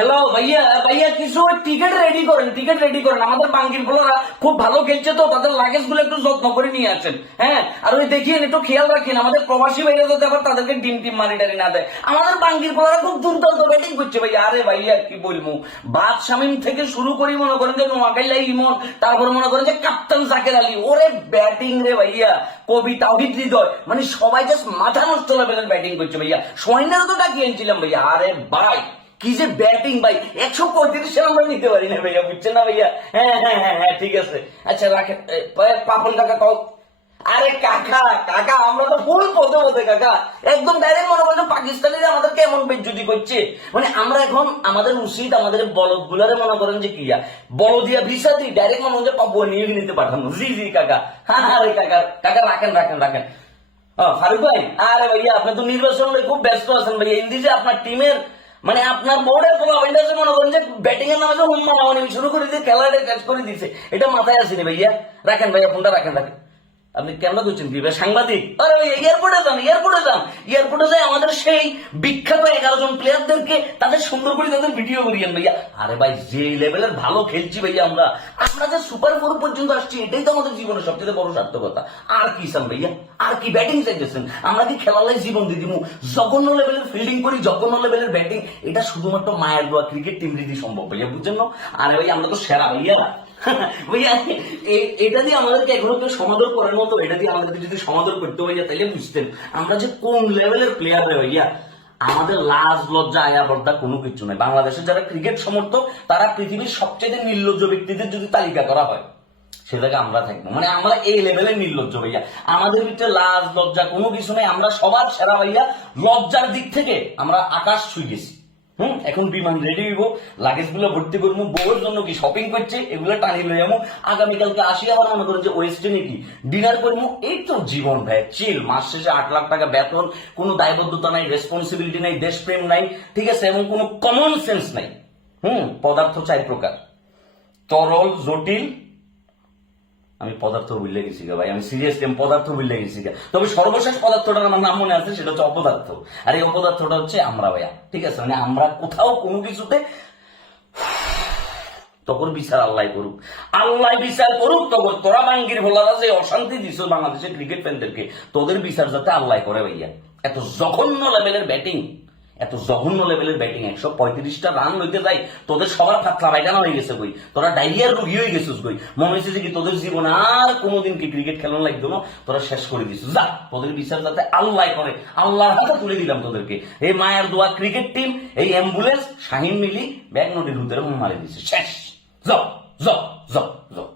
Hello ভাইয়া, ভাইয়া কিছু টিকিট রেডি করেন, টিকিট রেডি করেন। আমাদের বাঙ্গির পোলারা খুব ভালো খেলছে তো, তাদের লাগেজ গুলো একটু যত্ন করে নিয়ে আসেন। হ্যাঁ, আর ওই দেখিয়েন, একটু খেয়াল রাখেন আমাদের প্রবাসী ভাইরা যাতে আবার তাদেরকে ডিম টিম মারি টারি না দেয়। আমাদের বাঙ্গির পোলারা খুব দুর্দান্ত ব্যাটিং করছে ভাইয়া। আরে ভাইয়া কি বলবো, বাদ শামীম থেকে শুরু করি মনে করেন যে নোয়াখাইলা ইমন, তারপরে মনে করেন যে কাপ্তান জাকের আলী, ওরে ব্যাটিং রে ভাইয়া, কবি তাওহিদ হৃদয়, মানে সবাই জাস্ট মাথা নষ্ট লেভেলের ব্যাটিং করছে ভাইয়া। সোহেনারও তো ডাকিয়ে এনেছিলাম ভাইয়া। আরে ভাই কি যে ব্যাটিং ভাই, 135 রান আমরা নিতে পারি না ভাইয়া, বুঝছেন না ভাইয়া? হ্যাঁ হ্যাঁ হ্যাঁ হ্যাঁ ঠিক আছে, আচ্ছা রাখেন। পাপন কাকা কল। আরে কাকা কাকা আমরা তো ফুল পদে পদে কাকা, একদম ডাইরেক্ট মনে করেন পাকিস্তানিরা আমাদের কেমন বেজ্জতি করছে। মানে আমরা এখন আমাদের উচিত আমাদের বলদ গুলারে মনে করেন যে কিয়া বলদিয়া ভিসা দিই, ডাইরেক্ট মনে হচ্ছে পাপুয়া নিয়ে নিতে পাঠানো। জি জি কাকা, হ্যাঁ আরে কাকা কাকা রাখেন রাখেন রাখেন। ফারুক ভাই, আরে ভাইয়া আপনি তো নির্বাচন খুব ব্যস্ত আছেন ভাইয়া। এই যে আপনার টিমের মানে আপনার বোর্ডের পোলাবেন্ডাসে মনে করেন যে ব্যাটিং এর নামে হুম্মা মামানি শুরু করে দিয়ে খেলাটা শেষ করে দিছে, এটা মাথায় আসেনি ভাইয়া। রাখেন ভাইয়া ফোনটা রাখেন রাখেন। আপনি কেমন করছেন কি ভাই, সাংবাদিক? আরে ভাই এয়ারপোর্টে যান, এয়ারপোর্টে যান, এয়ারপোর্টে যাই আমাদের সেই বিখ্যাত 11 জন প্লেয়ারদেরকে তাদের সুন্দর করে তাদের ভিডিও করিয়েন ভাইয়া। আরে ভাই যে লেভেলের ভালো খেলছি ভাইয়া আমরা, আমরা যে সুপার 4 পর্যন্ত আসছি, এটাই তো আমাদের জীবনের সবচেয়ে বড় সার্থকতা। আর কি চান ভাইয়া, আর কি ব্যাটিং চাইতেছেন? আমরা কি খেলালাই জীবন দিয়ে দিব? জঘন্য লেভেলের ফিল্ডিং করি, জঘন্য লেভেলের ব্যাটিং, এটা শুধুমাত্র মায়ের দোয়া ক্রিকেট টিম দিদি সম্ভব ভাইয়া, বুঝছেন না? আরে ভাই আমরা তো সেরা ভাইয়া। ভাইয়া এটা দিয়ে আমাদেরকে এখনো কেউ সমাদর করার মতো, এটা দিয়ে আমাদেরকে যদি সমাদর করতে ভাইয়া তাইলে বুঝতেন আমরা যে কোন লেভেলের প্লেয়ার রে ভাইয়া। আমাদের লাজ লজ্জা আয়া পর্দা কোনো কিছু নাই। বাংলাদেশের যারা ক্রিকেট সমর্থক তারা পৃথিবীর সবচেয়ে নির্লজ্জ ব্যক্তিদের যদি তালিকা করা হয় সেটাকে আমরা থাকবো, মানে আমরা এই লেভেলের নির্লজ্জ ভাইয়া। আমাদের ভিতরে লাজ লজ্জা কোনো কিছু নেই, আমরা সবার সেরা ভাইয়া। লজ্জার দিক থেকে আমরা আকাশ ছুঁয়ে গেছি। এখন বিমান রেডি হইব, লাগেজ গুলো ভর্তি করবো, বউর জন্য কি শপিং করছে এগুলো টানি লই যাবো। আগামীকালকে আসি আবার মনে করেন যে ওয়েস্টে কি ডিনার করবো। এই তো জীবন ভাই, চিল। মাস শেষে 8 লাখ টাকা বেতন, কোনো দায়বদ্ধতা নাই, রেসপন্সিবিলিটি নাই, দেশপ্রেম নাই, ঠিক আছে, এবং কোনো কমন সেন্স নাই। পদার্থ 4 প্রকার: তরল, জটিল, আমি পদার্থ ভুলে গেছি ভাই, আমি সিরিয়াসলি আমি পদার্থ ভুলে গেছি। তবে সর্বশেষ পদার্থটার আমার নাম মনে আছে, সেটা হচ্ছে অপদার্থ। আর এই অপদার্থটা হচ্ছে আমরা ভাইয়া, ঠিক আছে। মানে আমরা কোথাও কোনো কিছুতে তখন বিচার আল্লাহ করুক, আল্লাহ বিচার করুক। তখন তোরা বাঙ্গির ভোলারা যে অশান্তি দিছ বাংলাদেশের ক্রিকেট ফ্যানদেরকে, তোদের বিচার যাতে আল্লাহ করে ভাইয়া। এত জঘন্য লেভেলের ব্যাটিং, এত জঘন্য লেভেলের ব্যাটিং, 135টা রান লইতে যাই তোদের সবার ফাতলা পায়খানা হয়ে গেছে বই, তোরা ডায়রিয়ার রোগী হয়ে গেছিস বই। মনে হয়েছে যে কি তোদের জীবন আর কোনোদিন কি ক্রিকেট খেলানো লাগতো না, তোরা শেষ করে দিছিস। যা, তোদের বিচার যাতে আল্লাহ করে, আল্লাহর হাতে তুলে দিলাম তোদেরকে। এই মায়ের দোয়া ক্রিকেট টিম, এই অ্যাম্বুলেন্স, শাহিন মিলি ব্যাগ নদীর ভিতরে মারে দিছে, শেষ। যাও যাও যাও যাও।